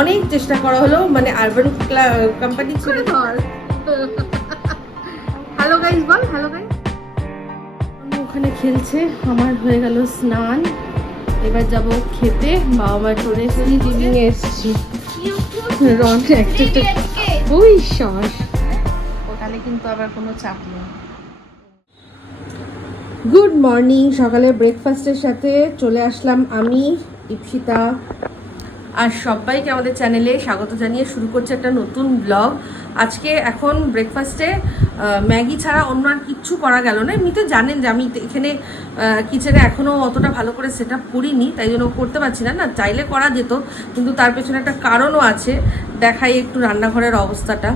অনেক চেষ্টা করা হলো মানে আরবান কোম্পানি ছেড়ে হ্যালো গাইস বল হ্যালো গাইস ওখানে খেলছে আমার হয়ে গেল স্নান। এবার যাব খেতে বাবা মা লিভিং এ এসেছি। রন একটা ওই শ্বাস ওখানে কিন্তু আবার কোনো চাপ নেই। গুড মর্নিং সকালে ব্রেকফাস্টের সাথে চলে আসলাম আমি ইপসিতা আর সবাইকে আমাদের চ্যানেলে স্বাগত জানিয়ে শুরু করছে একটা নতুন ব্লগ আজকে এখন ব্রেকফাস্টে ম্যাগি ছাড়া অন্য আর কিচ্ছু করা গেল না। এমনিতে জানেন যে আমি এখানে কিচেনে এখনও অতটা ভালো করে সেট আপ করিনি তাই জন্য করতে পারছি না। না চাইলে করা যেত কিন্তু তার পেছনে একটা কারণও আছে। দেখাই একটু রান্নাঘরের অবস্থাটা।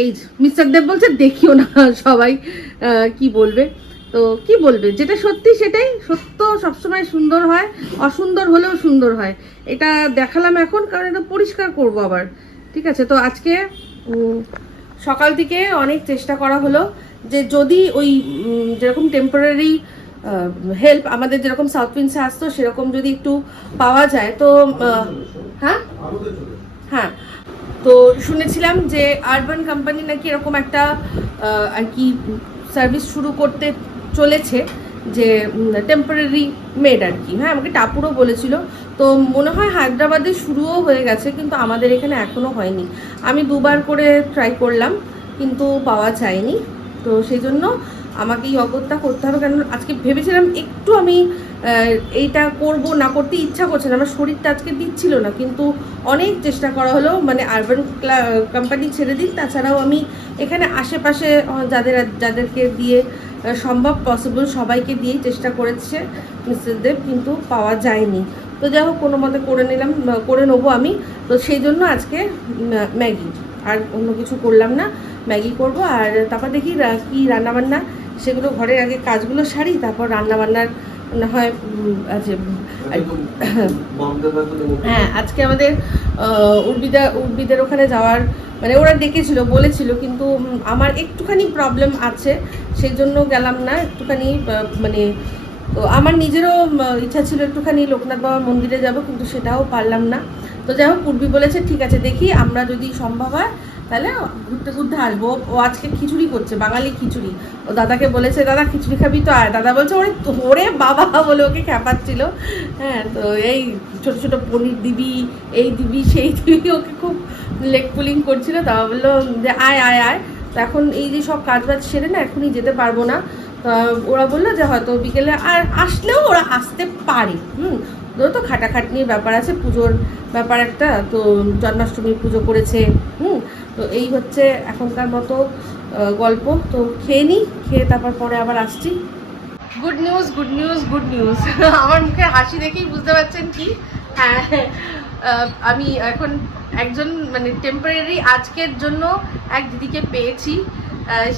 এই মিস্টার দেব বলছে দেখিও না সবাই কি বলবে। তো কি বলবে? যেটা সত্যি সেটাই। সত্য সবসময় সুন্দর হয়, অসুন্দর হলেও সুন্দর হয়। এটা দেখালাম এখন, কারণ এটা পরিষ্কার করব আবার। ঠিক আছে? তো আজকে সকাল থেকে অনেক চেষ্টা করা হলো যে যদি ওই যেরকম টেম্পোরারি হেল্প আমাদের যেরকম সাউথ উইন্ডসে আসতো, সেরকম যদি একটু পাওয়া যায়, তো হ্যাঁ? হ্যাঁ। তো শুনেছিলাম যে আরবান কোম্পানি নাকি এরকম একটা আর কি সার্ভিস শুরু করতে চলেছে যে টেম্পোরারি মেড আর কি। হ্যাঁ আমাকে টাপুরও বলেছিল। তো মনে হয় হায়দ্রাবাদে শুরুও হয়ে গেছে, কিন্তু আমাদের এখানে এখনও হয়নি। আমি দুবার করে ট্রাই করলাম, কিন্তু পাওয়া যায়নি। তো সেই জন্য আমাকে এই অগত্যা করতে হবে, কারণ আজকে ভেবেছিলাম একটু আমি এইটা করব, না করতে ইচ্ছা করছে না। আমার শরীরটা আজকে দিচ্ছিল না, কিন্তু অনেক চেষ্টা করা হলো। মানে আরবান কোম্পানি ছেড়ে দিন তাছাড়াও আমি এখানে আশেপাশে যাদের, যাদেরকে দিয়ে সম্ভব পসিবল সবাইকে দিয়ে চেষ্টা করেছে মিসেস দেব, কিন্তু পাওয়া যায়নি। তো যাই হোক, কোনো মতে করে নিলাম করে নেব আমি। তো সেই জন্য আজকে ম্যাগি। আর অন্য কিছু করলাম না, ম্যাগি করব। আর তারপর দেখি কী রান্নাবান্না, সেগুলো ঘরের আগে কাজগুলো সারি, তারপর রান্নাবান্নার না হয় আছে হ্যাঁ আজকে আমাদের উর্বিদা, উর্বিদের ওখানে যাওয়ার মানে ওরা ডেকেছিল, বলেছিল, কিন্তু আমার একটুখানি প্রবলেম আছে সেই জন্য গেলাম না, একটুখানি মানে আমার নিজেরও ইচ্ছা ছিল একটুখানি লোকনাথ বাবা মন্দিরে যাব, কিন্তু সেটাও পারলাম না। তো যাই হোক উর্বি বলেছে, ঠিক আছে, দেখি আমরা যদি সম্ভব হয়, তাহলে ঘুরতে ঘুরতে আসব। ও আজকে খিচুড়ি করছে, বাঙালি খিচুড়ি। ও দাদাকে বলেছে, দাদা, খিচুড়ি খাবি তো? আয় দাদা বলছে, ওরে ওরে বাবা, বলে ওকে খ্যাপাচ্ছিল হ্যাঁ তো এই ছোট ছোট পনির দিবি, এই দিবি, সেই দিবি, ওকে খুব লেগ পুলিং করছিল। তা বলল যে, আয় আয় আয়। তো এখন এই যে সব কাজ বাজ সেরে না, এখনই যেতে পারব না। তা ওরা বলল যে, হয়তো বিকেলে আর আসলেও ওরা আসতে পারে। হুম তো খাটাখাটনির ব্যাপার আছে, পুজোর ব্যাপার একটা, তো জন্মাষ্টমী পুজো করেছে, হুম, তো এই হচ্ছে এখনকার মতো গল্প, তো খেয়ে নিই খেয়ে তারপর পরে আবার আসছি। Good news good news good news আমার মুখে হাসি দেখেই বুঝতে পারছেন কি? হ্যাঁ আমি এখন একজন মানে টেম্পোরারি আজকের জন্য এক দিদিকে পেয়েছি।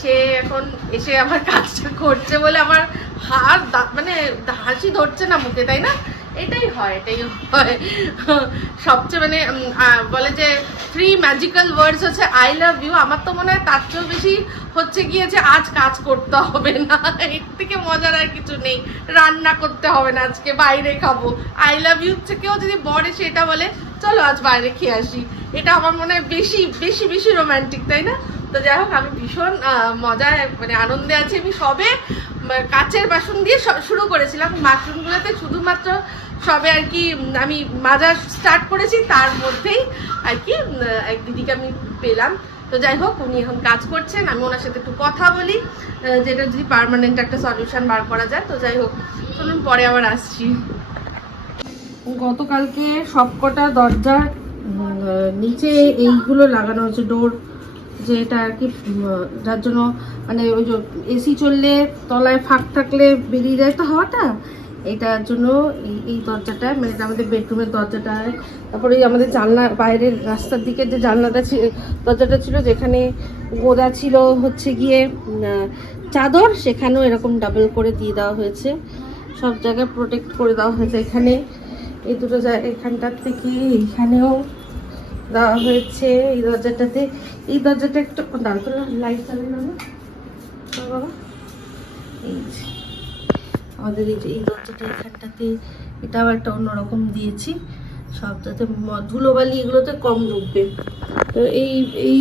সে এখন এসে আমার কাজটা করছে বলে আমার হার মানে হাসি ধরছে না মুখে, তাই না? এটাই হয় এটাই হয়। সবচেয়ে মানে বলে যে থ্রি ম্যাজিক্যাল ওয়ার্ডস হচ্ছে আই লাভ ইউ আমার তো মনে হয় তার চেয়েও বেশি হচ্ছে গিয়ে যে আজ কাজ করতে হবে না। এর থেকে মজার আর কিছু নেই। রান্না করতে হবে না আজকে, বাইরে খাব। আই লাভ ইউ কেউ যদি বর এসে এটা বলে, চলো আজ বাইরে খেয়ে আসি। এটা আমার মনে হয় বেশি বেশি বেশি রোম্যান্টিক তাই না? তো যাই হোক, আমি ভীষণ মজায় মানে আনন্দে আছি। আমি সবে কাচের বাসন দিয়ে শুরু করেছিলাম। বাথরুমগুলোতে শুধুমাত্র সবে আর কি আমি মাজা স্টার্ট করেছি, তার মধ্যেই আর কি এক দিদিকে আমি পেলাম। তো যাই হোক, উনি এখন কাজ করছেন, আমি ওনার সাথে একটু কথা বলি যেটা যদি পার্মানেন্ট একটা সলিউশন বার করা যায়, তো যাই হোক, চলুন পরে আবার আসছি। গতকালকে সবকটা দরজা নিচে এইগুলো লাগানো হচ্ছে ডোর যে এটা আর কি যার জন্য মানে ওই যে এসি চললে, তলায় ফাঁক থাকলে বেরিয়ে যায়, তো হাওয়াটা? এটার জন্য এই দরজাটা মানে আমাদের বেডরুমের দরজাটা। তারপরে আমাদের জানলা বাইরের রাস্তার দিকে যে জানলাটা ছিল দরজাটা ছিল, যেখানে গোদা ছিল হচ্ছে গিয়ে চাদর, সেখানেও এরকম ডাবল করে দিয়ে দেওয়া হয়েছে। সব জায়গায় প্রোটেক্ট করে দেওয়া হয়েছে এখানে। এই দুটো এখানটার থেকে এইখানেও দেওয়া হয়েছে এই দরজাটাতে। এই দরজাটা একটু দাঁড় তো, লাইট চালানো বাবা এই আমাদের এই যে, এই দরজাটা এখানটাতে এটা আবার একটা অন্যরকম দিয়েছি। সব যাতে ধুলোবালি এগুলোতে কম ঢুকবে। তো এই এই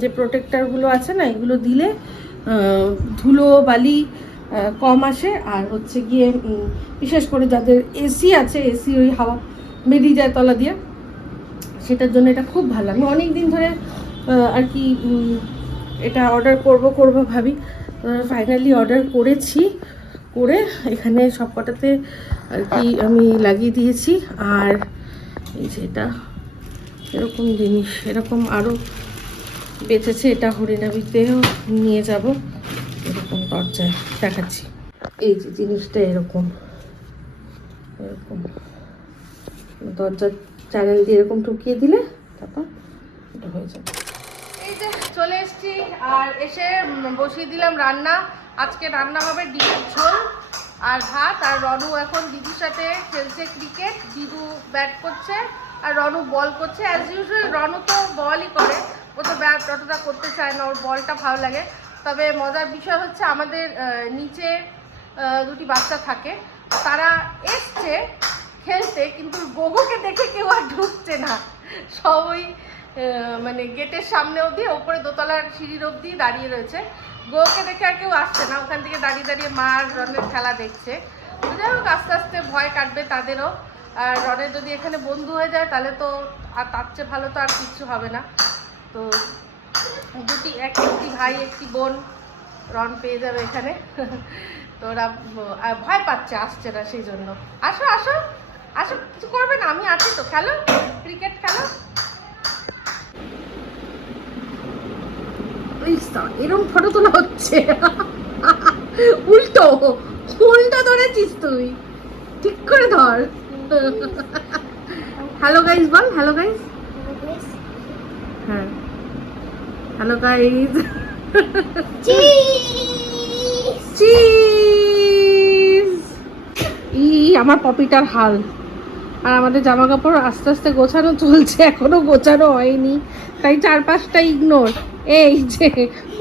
যে প্রোটেক্টারগুলো আছে না, এগুলো দিলে ধুলো বালি কম আসে। আর হচ্ছে গিয়ে বিশেষ করে যাদের এসি আছে, এসি ওই হাওয়া বেরিয়ে যায় তলা দিয়ে, সেটার জন্য এটা খুব ভালো আমি অনেক দিন ধরে আর কি এটা অর্ডার করব করব ভাবি। ফাইনালি অর্ডার করেছি। করে এখানে সব কটাতে আর কি আমি লাগিয়ে দিয়েছি। আর এই যে এটা, এরকম জিনিস, এরকম আরও বেঁচেছে এটা হরিণাবিতেও নিয়ে যাব। এরকম দরজায় দেখাচ্ছি। এই যে জিনিসটা এরকম এরকম। দরজার চ্যানেল দিয়ে এরকম ঢুকিয়ে দিলে তারপর এটা হয়ে যাবে। এই যে চলে এসেছি, আর এসে বসিয়ে দিলাম রান্না। আজকে রান্না হবে ডিমের ঝোল আর ভাত। আর রনু এখন দিদির সাথে খেলছে ক্রিকেট দিদু ব্যাট করছে আর রনু বল করছে। অ্যাজ ইউজুয়াল রনু তো বলই করে। ও তো ব্যাট অতটা করতে চায় না, ওর বলটা ভালো লাগে। তবে মজার বিষয় হচ্ছে আমাদের নিচে দুটি বাচ্চা থাকে। তারা এসছে খেলতে, কিন্তু গোগোকে দেখে কেউ আর ঢুকছে না। সব ওই মানে গেটের সামনে অবধি, ওপরে দোতলার সিঁড়ির অবধি দাঁড়িয়ে রয়েছে। গোকে দেখে আর কেউ আসছে না। ওখান থেকে দাঁড়িয়ে দাঁড়িয়ে মা আর রনের খেলা দেখছে। যাই হোক, আস্তে আস্তে ভয় কাটবে তাদেরও। আর রনের যদি এখানে বন্ধু হয়ে যায়, তাহলে তো আর তার চেয়ে ভালো তো আর কিচ্ছু হবে না। তো দুটি, এক একটি ভাই, একটি বোন রন পেয়ে যাবে এখানে। তো ওরা ভয় পাচ্ছে, আসছে না সেই জন্য। আসো আসো আসো, কিছু করবে না, আমি আছি তো। খেলো ক্রিকেট খেলো। এরকম ফটো তোলা হচ্ছে। উল্টো উল্টো ধরেছিস তুই। ঠিক করে ধর। হ্যালো গাইস বল হ্যালো গাইস হ্যাঁ। হ্যালো গাইস চিজ ই, আমার পপিটার হাল। আর আমাদের জামা কাপড় আস্তে আস্তে গোছানো চলছে, এখনও গোছানো হয়নি। তাই চার পাঁচটা ইগনোর এই যে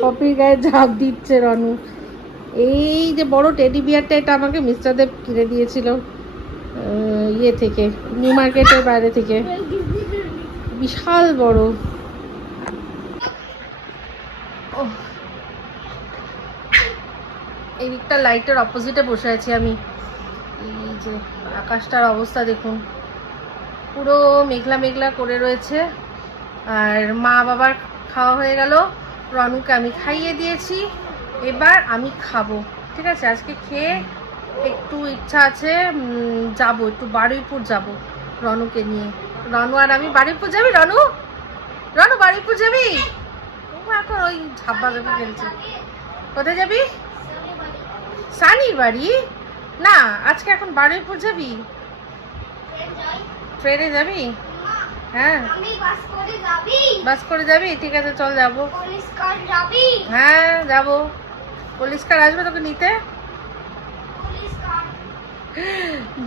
পপির গায়ে ঝাঁপ দিচ্ছে রনু। এই যে বড় টেডি বিয়ারটা, এটা আমাকে মিস্টার দেব কিনে দিয়েছিল ইয়ে থেকে, নিউ মার্কেটের বাইরে থেকে। বিশাল বড়। এই দিকটা লাইটের অপোজিটে বসে আছি আমি। এই যে, আকাশটার অবস্থা দেখুন। পুরো মেঘলা মেঘলা করে রয়েছে। আর মা বাবার খাওয়া হয়ে গেল। রনুকে আমি খাইয়ে দিয়েছি। এবার আমি খাব। ঠিক আছে? আজকে খেয়ে একটু ইচ্ছা আছে যাব, একটু বারুইপুর যাব রনুকে নিয়ে। রনু আর আমি বারুইপুর যাবি, রনু? রনু, বারুইপুর যাবি? এখন ওই ঝাব্বা ঝাপা খেলছে কোথায় যাবি? সানির বাড়ি? না, আজকে এখন বারুইপুর যাবি? ট্রেনে যাবি? হ্যাঁ। বাস করে যাবি? ঠিক আছে চল যাব। হ্যাঁ যাব। পুলিশ কার আসবে তোকে নিতে?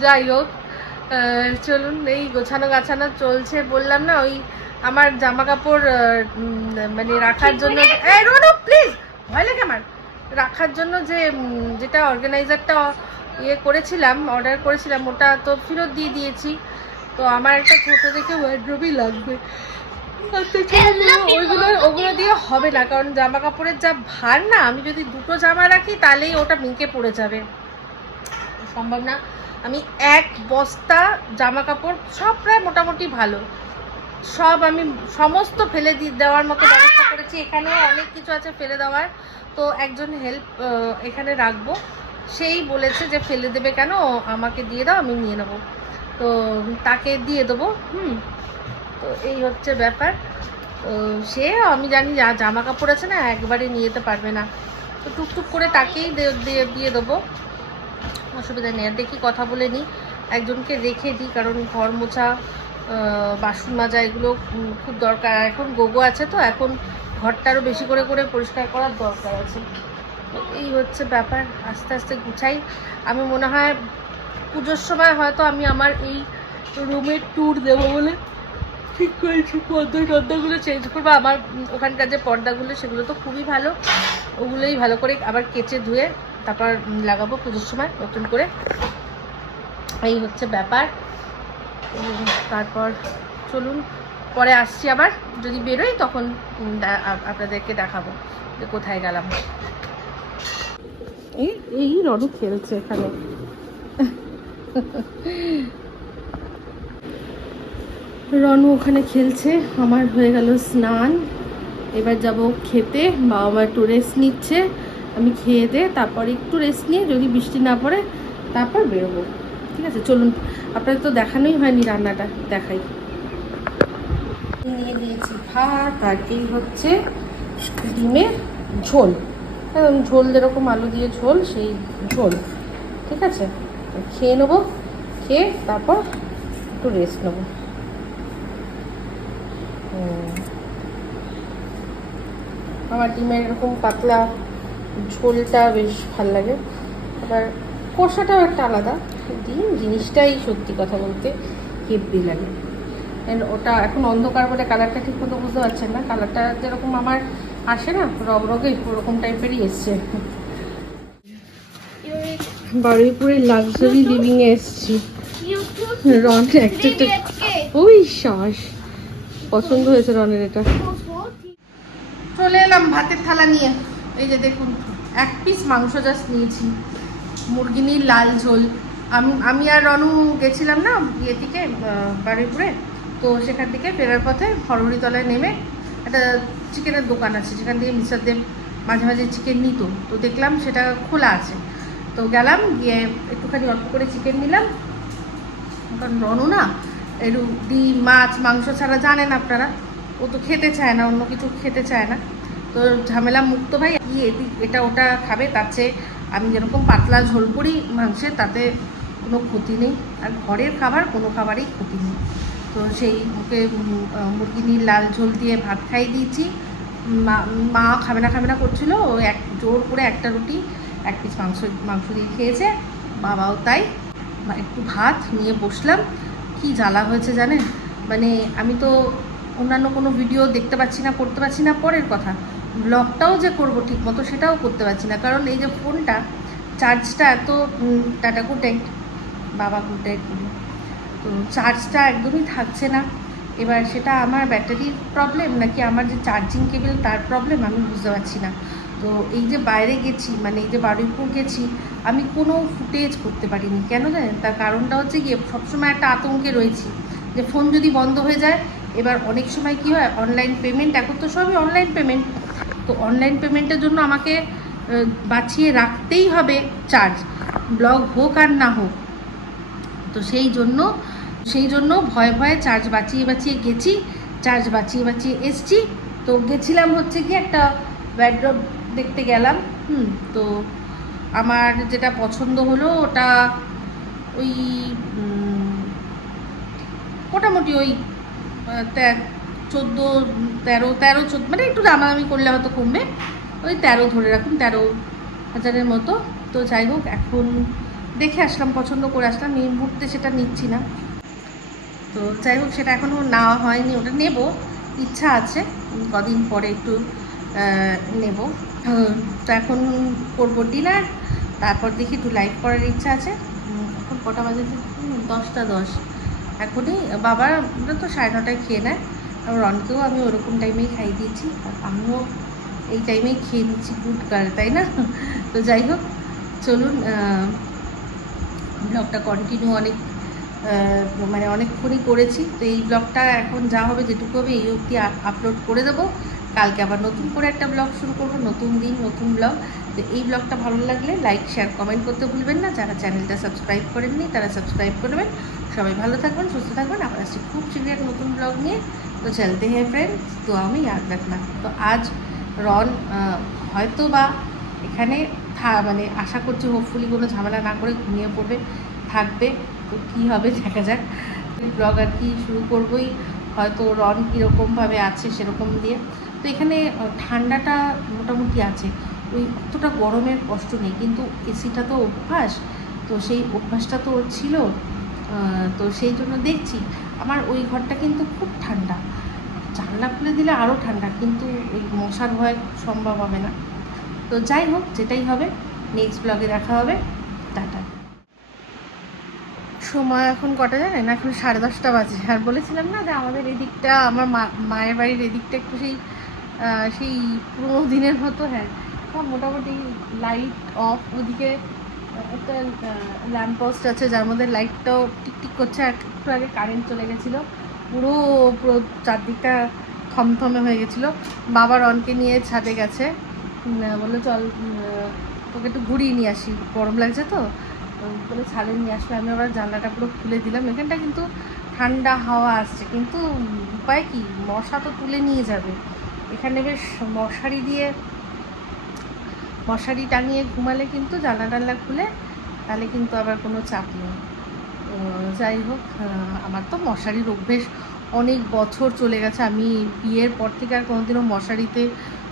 যাই হোক চলুন এই গোছানো গাছানো চলছে। বললাম না ওই আমার জামা কাপড় মানে রাখার জন্য প্লিজ ভয় লাগে আমার। রাখার জন্য যে যেটা অর্গানাইজারটা ইয়ে করেছিলাম অর্ডার করেছিলাম ওটা তো ফেরত দিয়ে দিয়েছি। তো আমার একটা ছোট দেখে ওয়ার্ড্রোবই লাগবে। ওইগুলো ওগুলো দিয়ে হবে না কারণ জামা কাপড়ের যা ভার না আমি যদি দুটো জামা রাখি তাহলেই ওটা মিঁকে পড়ে যাবে। সম্ভব না। আমি এক বস্তা জামা কাপড় সব প্রায় মোটামুটি ভালো। সব আমি সমস্ত ফেলে দিয়ে দেওয়ার মতো ব্যবস্থা করেছি। এখানেও অনেক কিছু আছে ফেলে দেওয়ার। তো একজন হেল্প এখানে রাখব। সেই বলেছে যে ফেলে দেবে কেন? আমাকে দিয়ে দাও আমি নিয়ে নেব। তো তাকে দিয়ে দেবো, হুম। তো এই হচ্ছে ব্যাপার। তো সে, আমি জানি যা জামা কাপড় আছে না একবারে নিয়ে যেতে পারবে না। তো টুকটুক করে তাকেই দিয়ে দিয়ে দেবো। অসুবিধা নেই, আর দেখি কথা বলে নিই। একজনকে রেখে দিই, কারণ ঘর মোছা বাসন মাজা, এগুলো খুব দরকার। এখন গোগো আছে তো, এখন ঘরটা আরও বেশি করে করে পরিষ্কার করার দরকার আছে। তো এই হচ্ছে ব্যাপার, আস্তে আস্তে গুছাই। আমি মনে হয় পুজোর সময় হয়তো আমি আমার এই রুমের ট্যুর দেবো বলে ঠিক করেছি। পর্দা টর্দাগুলো চেঞ্জ করব। আমার ওখানকার যে পর্দাগুলো, সেগুলো তো খুবই ভালো। ওগুলোই ভালো করে আবার কেচে ধুয়ে তারপর লাগাবো পুজোর সময় নতুন করে। এই হচ্ছে ব্যাপার। তারপর চলুন, পরে আসছি আবার। যদি বেরোই তখন আপনাদেরকে দেখাবো যে কোথায় গেলাম। এই এই রনু খেলছে এখানে। রনু ওখানে খেলছে, আমার হয়ে গেল স্নান। এবার যাব খেতে বাবা মা একটু রেস্ট নিচ্ছে, আমি খেয়ে দে, তারপর একটু রেস্ট নিয়ে যদি বৃষ্টি না পড়ে, তারপর বেরোবো। ঠিক আছে, চলুন, আপনাদের তো দেখানোই হয়নি রান্নাটা, দেখাই। নিয়ে দিয়েছি ভাত, আর এই হচ্ছে ডিমের ঝোল। ঝোল যেরকম আলু দিয়ে ঝোল, সেই ঝোল। ঠিক আছে? খেয়ে নেব, খেয়ে তারপর একটু রেস্ট নেব। আমার ডিমের এরকম পাতলা ঝোলটা বেশ ভালো লাগে। আবার কষাটাও একটা আলাদা ডিম জিনিসটাই সত্যি কথা বলতে হেব্বি লাগে। And ওটা এখন অন্ধকার বলে কালারটা ঠিক মতো বুঝতে পারছেন না। কালারটা যেরকম আমার আসে না রগ রগে ওরকম টাইপেরই এসছে। বারুইপুরে লাক্সারি লিভিং এ এসছি। রন একটা ওই শ্বাস পছন্দ হয়েছে রনের এটা। চলে এলাম ভাতের থালা নিয়ে। এই যে দেখুন, এক পিস মাংস জাস্ট নিয়েছি। মুরগিনির লাল ঝোল। আমি আমি আর রনু গেছিলাম না ইয়ে থেকে বারুইপুরে। তো সেখান থেকে ফেরার পথে হরহরিতলায় নেমে একটা চিকেনের দোকান আছে সেখান থেকে মিস্টার দেব মাঝে মাঝে চিকেন নিত। তো দেখলাম সেটা খোলা আছে। তো গেলাম গিয়ে একটুখানি অল্প করে চিকেন নিলাম। কারণ রনু না একটু ডিম মাছ মাংস ছাড়া জানেন আপনারা ও তো খেতে চায় না অন্য কিছু খেতে চায় না। তো ঝামেলা মুক্ত ভাই কি এটা ওটা খাবে তার চেয়ে আমি যেরকম পাতলা ঝোল করি মাংসের তাতে কোনো ক্ষতি নেই। আর ঘরের খাবার কোনো খাবারই ক্ষতি নেই। তো সেই ওকে আহ, মুরগিনির লাল ঝোল দিয়ে ভাত খাইয়ে দিয়েছি। মা খাবে না খাবে না করছিল ও এক জোর করে একটা রুটি এক পিস মাংস মাংস দিয়ে খেয়েছে। বাবাও তাই। একটু ভাত নিয়ে বসলাম। কি জ্বালা হয়েছে জানেন? মানে আমি তো অন্যান্য কোনো ভিডিও দেখতে পাচ্ছি না, করতে পারছি না, পরের কথা। ব্লগটাও যে করব ঠিক মতো সেটাও করতে পারছি না। কারণ এই যে ফোনটা চার্জটা এত টাটা কুটেক্ট বাবা কুটেক্ট তো চার্জটা একদমই থাকছে না। এবার সেটা আমার ব্যাটারির প্রবলেম নাকি আমার যে চার্জিং কেবল তার প্রবলেম আমি বুঝতে পারছি না। তো এই যে বাইরে গেছি মানে এই যে বারুইপুর গেছি, আমি কোনো ফুটেজ করতে পারিনি। কেন জানেন? তার কারণটা হচ্ছে গিয়ে সবসময় একটা আতঙ্কে রয়েছি যে ফোন যদি বন্ধ হয়ে যায়, এবার অনেক সময় কি হয় অনলাইন পেমেন্ট এখন তো সবই অনলাইন পেমেন্ট তো অনলাইন পেমেন্টের জন্য আমাকে বাঁচিয়ে রাখতেই হবে চার্জ ব্লগ হোক আর না হোক। তো সেই জন্য সেই জন্য ভয়ে ভয়ে চার্জ বাঁচিয়ে বাঁচিয়ে গেছি চার্জ বাঁচিয়ে বাঁচিয়ে এসছি। তো গেছিলাম হচ্ছে কি একটা ব্যাড্রপ দেখতে গেলাম, হুম, তো আমার যেটা পছন্দ হলো ওটা ওই মোটামুটি ওই চোদ্দ, তেরো তেরো, চোদ্দ মানে একটু দামাদামি করলে হয়তো কমবে, ওই তেরো ধরে রাখুন, তেরো হাজারের মতো। তো যাই হোক, এখন দেখে আসলাম, পছন্দ করে আসলাম, এই মুহূর্তে সেটা নিচ্ছি না। তো যাই হোক, সেটা এখনও নেওয়া হয়নি, ওটা নেব, ইচ্ছা আছে, কদিন পরে একটু নেব। তো এখন করব ডিনার তারপর দেখি একটু লাইভ করার ইচ্ছা আছে। এখন কটা বাজে? দশটা দশ। এখনই বাবার তো সাড়ে নটায় খেয়ে নেয়। আর রনকেও আমি ওরকম টাইমেই খাইয়ে দিয়েছি। আর আমিও এই টাইমেই খেয়ে নিচ্ছি গুড গার্ল তাই না? তো যাই হোক চলুন ব্লগটা কন্টিনিউ অনেক মানে অনেকক্ষণই করেছি। তো এই ব্লগটা এখন যা হবে যেটুকু হবে এই অবধি আপলোড করে দেবো। কালকে আবার নতুন করে একটা ব্লগ শুরু করব, নতুন দিন, নতুন ব্লগ তো এই ব্লগটা ভালো লাগলে লাইক শেয়ার কমেন্ট করতে ভুলবেন না। যারা চ্যানেলটা সাবস্ক্রাইব করেননি, তারা সাবস্ক্রাইব করবেন সবাই ভালো থাকবেন, সুস্থ থাকবেন। আবার আসছি খুব শীঘ্রই একটা নতুন ব্লগ নিয়ে। তো চলতে হ্যাঁ ফ্রেন্ডস তো আমি ইয়াদ রাখনা তো আজ রন হয়তো বা এখানে থা- মানে আশা করছি হোপফুলি কোনো ঝামেলা না করে ঘুমিয়ে পড়বে, থাকবে। তো কী হবে দেখা যাক। ব্লগ আর কি শুরু করবোই। হয়তো রন কীরকমভাবে আছে সেরকম দিয়ে। তো এখানে ঠান্ডাটা মোটামুটি আছে। ওই অতটা গরমের কষ্ট নেই, কিন্তু এসিটা তো অভ্যাস, তো সেই অভ্যাসটা তো ওর ছিল তো সেই জন্য দেখছি। আমার ওই ঘরটা কিন্তু খুব ঠান্ডা। জানলা খুলে দিলে আরও ঠান্ডা, কিন্তু ওই মশার ভয় সম্ভব হবে না। তো যাই হোক, যেটাই হবে নেক্সট ব্লগে দেখা হবে। টাটা। সময় এখন কটা জানেন? এখন সাড়ে দশটা বাজে। আর বলেছিলাম না যে আমাদের এদিকটা, আমার মা- মায়ের বাড়ির এদিকটা একটু সেই সেই পুরোনো দিনের মতো হ্যাঁ। সব মোটামুটি লাইট অফ ওদিকে একটা ল্যাম্প পোস্ট আছে, যার মধ্যে লাইটটাও টিকটিক করছে, আর একটু আগে কারেন্ট চলে গেছিল। পুরো পুরো চারদিকটা থমথমে হয়ে গেছিল। বাবা রনকে নিয়ে ছাদে গেছে। বলল, চল তোকে একটু ঘুরিয়ে নিয়ে আসি। গরম লাগছে তো? বলে ছাদে নিয়ে আসলে। আমি আবার জানলাটা পুরো খুলে দিলাম। এখানটা কিন্তু ঠান্ডা হাওয়া আসছে। কিন্তু উপায় কি? মশা তো তুলে নিয়ে যাবে। এখানে বেশ মশারি দিয়ে, মশারি টাঙিয়ে ঘুমালে কিন্তু জানলা টানলা খুলে, তাহলে কিন্তু আবার কোনো চাপ নেই। যাই হোক আমার তো মশারির অভ্যেস অনেক বছর চলে গেছে। আমি বিয়ের পর থেকে আর কোনোদিনও মশারিতে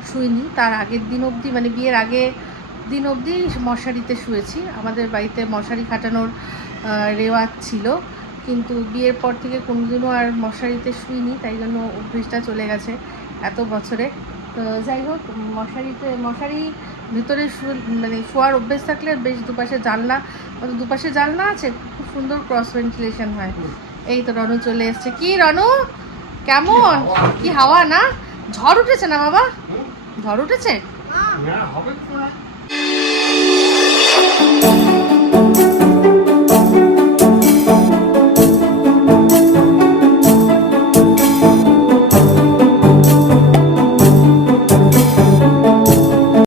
শুইনি। তার আগের দিন অবধি মানে বিয়ের আগে দিন অবধি মশারিতে শুয়েছি। আমাদের বাড়িতে মশারি খাটানোর রেওয়াজ ছিল। কিন্তু বিয়ের পর থেকে কোনোদিনও আর মশারিতে শুইনি, তাই জন্য অভ্যেসটা চলে গেছে। এত বছরে। তো যাই হোক, মশারিতে, মশারি ভিতরে মানে শোয়ার অভ্যেস থাকলে বেশ দুপাশে জানলা দুপাশে জানলা আছে, খুব সুন্দর ক্রস ভেন্টিলেশন হয়। এই তো রনু চলে এসছে। কি রনু? কেমন? কি হাওয়া না? ঝড় উঠেছে না বাবা? ঝড় উঠেছে? হবে